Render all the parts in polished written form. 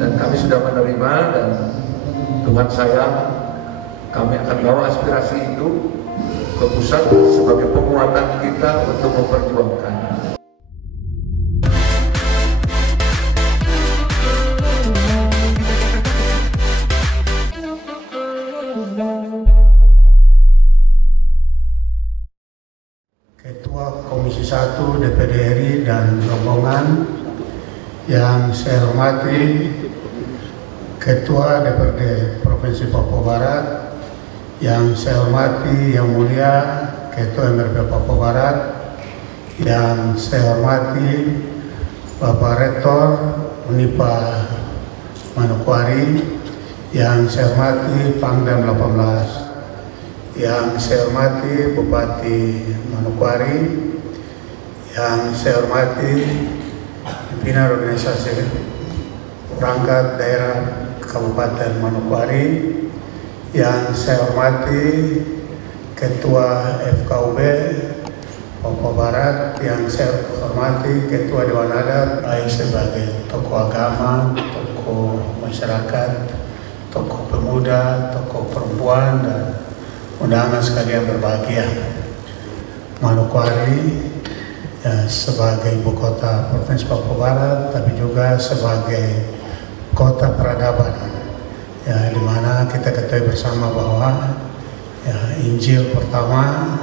dan kami sudah menerima, dan Tuhan sayang kami akan bawa aspirasi itu ke pusat sebagai penguatan kita untuk memperjuangkan. Ketua Komisi 1 DPD RI dan rombongan yang saya hormati, Ketua DPRD Provinsi Papua Barat yang saya hormati, yang mulia Ketua MRP Papua Barat yang saya hormati, Bapak Rektor Unipa Manokwari yang saya hormati, Pangdam 18 yang saya hormati, Bupati Manokwari yang saya hormati, pimpinan organisasi perangkat daerah Kabupaten Manokwari yang saya hormati, Ketua FKUB Papua Barat yang saya hormati, Ketua Dewan Adat, baik sebagai tokoh agama, tokoh masyarakat, tokoh pemuda, tokoh perempuan, dan undangan sekalian berbahagia. Manokwari ya, sebagai ibu kota Provinsi Papua Barat, tapi juga sebagai kota peradaban, ya, di mana kita ketahui bersama bahwa ya, Injil pertama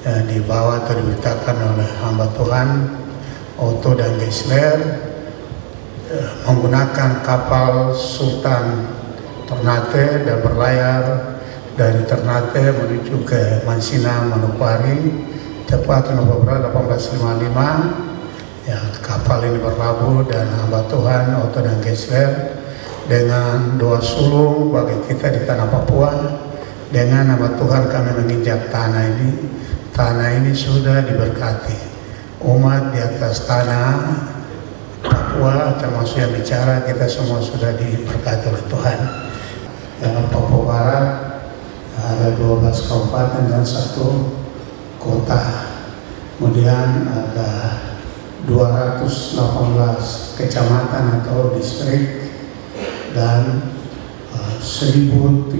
ya, dibawa atau diberitakan oleh hamba Tuhan Otto dan Geisler ya, menggunakan kapal Sultan Ternate dan berlayar dari Ternate menuju ke Mansina Manokwari tepat November 1855. Ya, kapal ini berlabuh dan hamba Tuhan Otto dan Geisler dengan doa sulung bagi kita di tanah Papua. Dengan nama Tuhan kami menginjak tanah ini. Tanah ini sudah diberkati. Umat di atas tanah Papua, termasuk yang bicara, kita semua sudah diberkati oleh Tuhan. Yang Papua Barat ada 12 kabupaten dan 1 kota. Kemudian ada 218 kecamatan atau distrik dan 1.742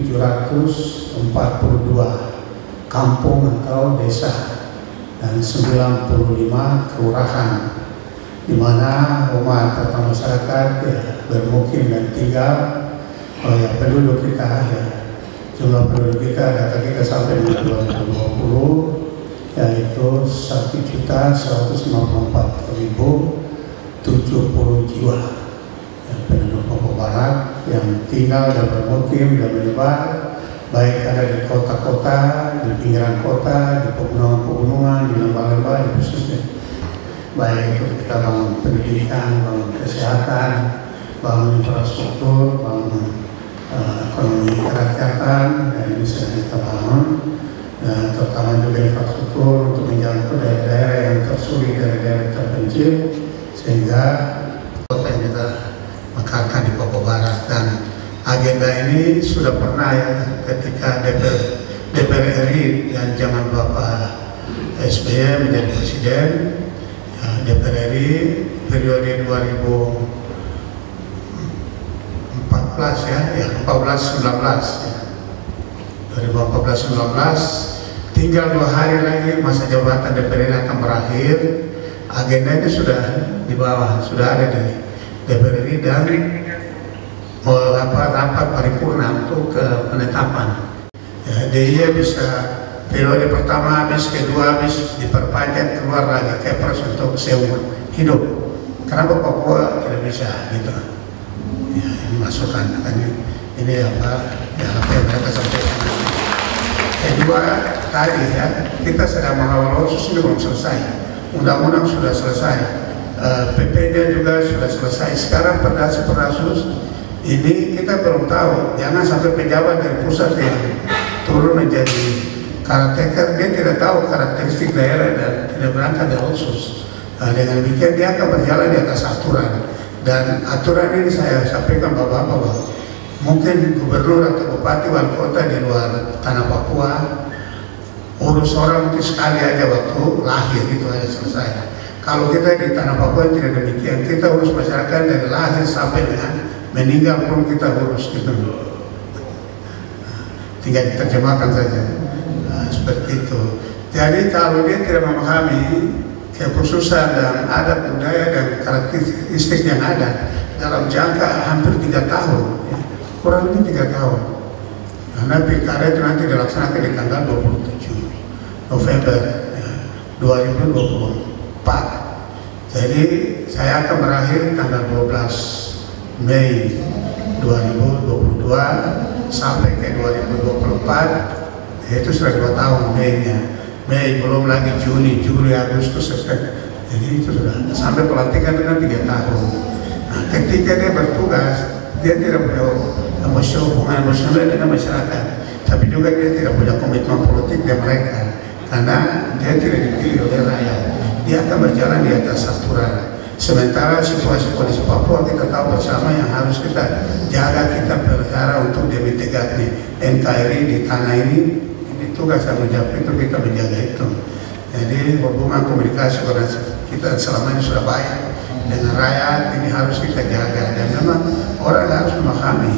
kampung atau desa dan 95 kelurahan, di mana umat atau masyarakat ya, bermukim dan tinggal. Ya, penduduk kita ya, jumlah penduduk kita, data kita sampai di 2020 yaitu 1.154.070 jiwa ya, penduduk Papua Barat yang tinggal dan bermukim dan menyebar, baik ada di kota-kota, di pinggiran kota, di pegunungan-pegunungan, di lembah-lembah, di khususnya. Baik itu kita bangun pendidikan, bangun kesehatan, bangun infrastruktur, bangun ekonomi kerakyatan, dan ini sedang kita bangun, dan terutama juga infrastruktur untuk menjangkau daerah-daerah yang tersulit, daerah-daerah terpencil, sehingga kota yang kita mekarkan di Papua Barat. Dan agenda ini sudah pernah ya, ketika DPR RI dan zaman Bapak SBY menjadi presiden, ya, DPR RI periode 2014 ya, 14-19 ya. 2014-19 tinggal 2 hari lagi masa jabatan DPR RI akan berakhir. Agenda ini sudah di bawah, sudah ada di DPR RI dan rapat paripurna untuk penetapan. Ya, dia bisa periode pertama habis, kedua habis, diperpanjang, keluar lagi kepres untuk seumur hidup. Kenapa Papua tidak bisa gitu? Ya, ini masukan kan, ini apa yang mereka sampaikan. Kedua tadi ya, kita sedang mengawal otsus ini belum selesai. Undang-undang sudah selesai, PP-nya juga sudah selesai. Sekarang Perdasus ini kita belum tahu. Jangan sampai pejabat dari pusat yang turun menjadi karakter, dia tidak tahu karakteristik daerah dan tidak berangkat dari otsus. Dengan demikian dia akan berjalan di atas aturan. Dan aturan ini saya sampaikan Bapak-Bapak bahwa mungkin gubernur atau bupati wali kota di luar tanah Papua urus orang mungkin sekali aja waktu lahir, itu aja selesai. Kalau kita di tanah Papua tidak demikian, kita urus masyarakat dari lahir sampai dengan meninggal pun kita urus gitu. Tinggal diterjemahkan saja. Seperti itu. Jadi kalau dia tidak memahami kekhususan dan adat budaya dan karakteristik yang ada dalam jangka hampir 3 tahun, ya, kurang lebih 3 tahun. Karena pilkada itu nanti dilaksanakan di tanggal 27 November ya, 2024. Jadi saya akan berakhir tanggal 12 Mei 2022 sampai ke 2024, yaitu sudah 2 tahun Mei-nya. Mei belum lagi Juni, Juli, Agustus, September. Jadi itu sudah sampai pelantikan dengan 3 tahun. Nah, ketika dia bertugas, dia tidak punya hubungan emosional dengan masyarakat, tapi juga dia tidak punya komitmen politik dengan mereka, karena dia tidak dipilih oleh rakyat. Dia akan berjalan di atas aturan. Sementara situasi kondisi Papua kita tahu bersama yang harus kita jaga, kita pelihara untuk demi tegaknya NKRI di tanah ini tugas tanggung jawab itu kita menjaga itu. Jadi hubungan komunikasi kita selama ini sudah baik dengan rakyat, ini harus kita jaga, dan memang orang harus memahami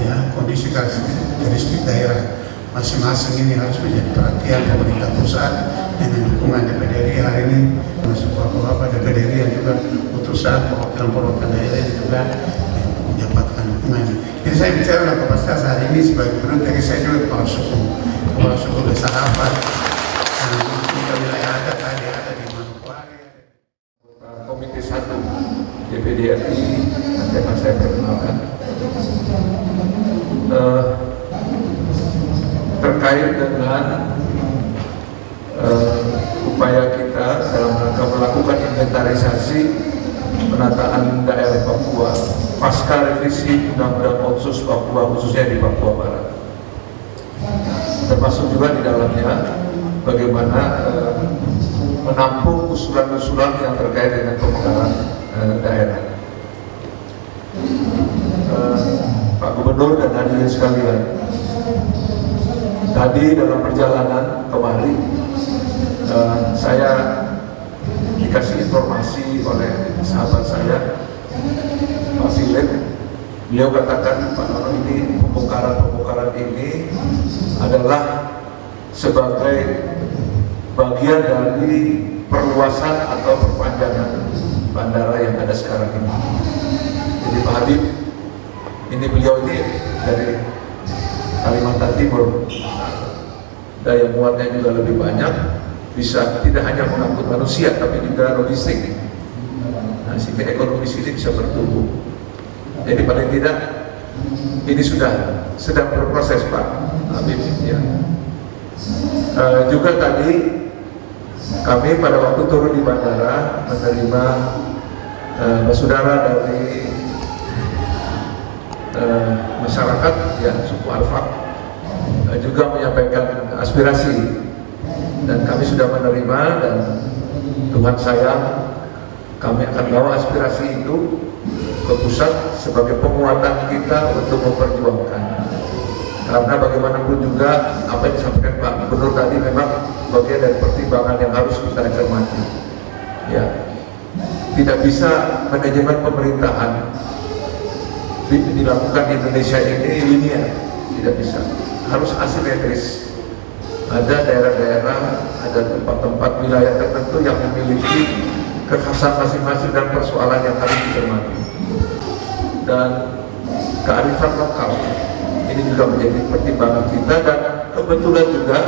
ya kondisi karakteristik daerah masing-masing ini harus menjadi perhatian pemerintah pusat dengan dukungan DPD RI hari ini, masuk beberapa DPD RI yang juga putusan perwakilan daerah juga mendapatkan dukungan. Jadi saya bicara dalam kapasitas hari ini sebagai gubernur, tapi saya juga kepala suku Desa Hafat, dan wilayah adat tadi ada di Manokwari. Komite 1 DPD RI nanti akan saya perkenalkan. Terkait dengan upaya kita dalam rangka melakukan inventarisasi penataan daerah Papua pasca revisi Undang-Undang Otsus Papua, khususnya di Papua Barat. Termasuk juga di dalamnya bagaimana menampung usulan-usulan yang terkait dengan pemekaran daerah. Pak Gubernur dan hadirin sekalian, tadi dalam perjalanan kemari saya dikasih informasi oleh sahabat saya, Pak Philip. Beliau katakan, Pak Nono, ini pembongkaran ini adalah sebagai bagian dari perluasan atau perpanjangan bandara yang ada sekarang ini. Jadi Pak Habib, ini beliau ini dari Kalimantan Timur, daya muatnya juga lebih banyak, bisa tidak hanya mengangkut manusia tapi juga logistik. Nah, sehingga ekonomi sini bisa bertumbuh. Jadi paling tidak ini sedang berproses, Pak Habib. Ya. Juga tadi kami pada waktu turun di bandara menerima saudara dari masyarakat ya suku Alfak juga menyampaikan aspirasi, dan kami sudah menerima, dan Tuhan sayang kami akan bawa aspirasi itu ke pusat sebagai penguatan kita untuk memperjuangkan. Karena bagaimanapun juga apa yang disampaikan Pak Gubernur tadi memang bagian dari pertimbangan yang harus kita cermati. Ya, tidak bisa manajemen pemerintahan dilakukan di Indonesia ini linear, tidak bisa. Harus asimetris. Ada daerah-daerah, ada tempat-tempat wilayah tertentu yang memiliki kekhasan masing-masing dan persoalan yang harus dicermati. Dan kearifan lokal ini juga menjadi pertimbangan kita, dan kebetulan juga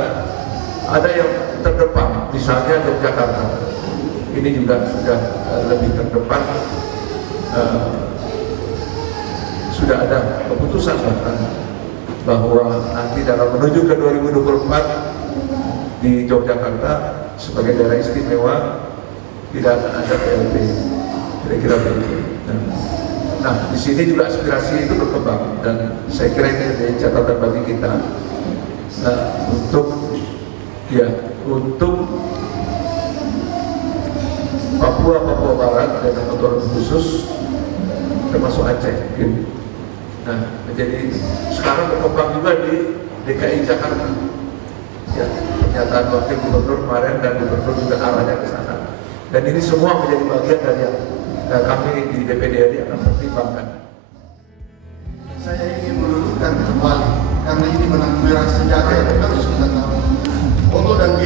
ada yang terdepan, misalnya Yogyakarta. Ini juga sudah lebih terdepan, sudah ada keputusan bahkan bahwa nanti dalam menuju ke 2024 di Yogyakarta sebagai daerah istimewa tidak ada PLT, kira-kira begitu. Nah, di sini juga aspirasi itu berkembang, dan saya kira ini menjadi catatan bagi kita untuk Papua Barat dengan otonomi khusus termasuk Aceh. Nah, menjadi sekarang berkembang juga di DKI Jakarta. Ya, pernyataan Wakil Gubernur kemarin dan Gubernur juga arahnya ke sana. Dan ini semua menjadi bagian dari yang kami di DPD RI akan pertimbangkan.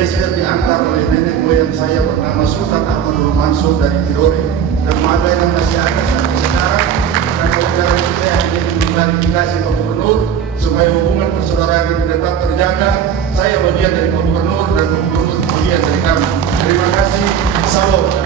Dia sudah diantar oleh nenek moyang saya bernama Sultan Ahmadul Mansur dari Tidore. Dermaga yang masih ada sampai sekarang. Dan oleh itu saya hanya mengklarifikasi Pak Gubernur supaya hubungan persaudaraan ini tetap terjaga. Saya bagian dari Pak Gubernur dan Pak Gubernur bagian dari kami. Terima kasih. Salam.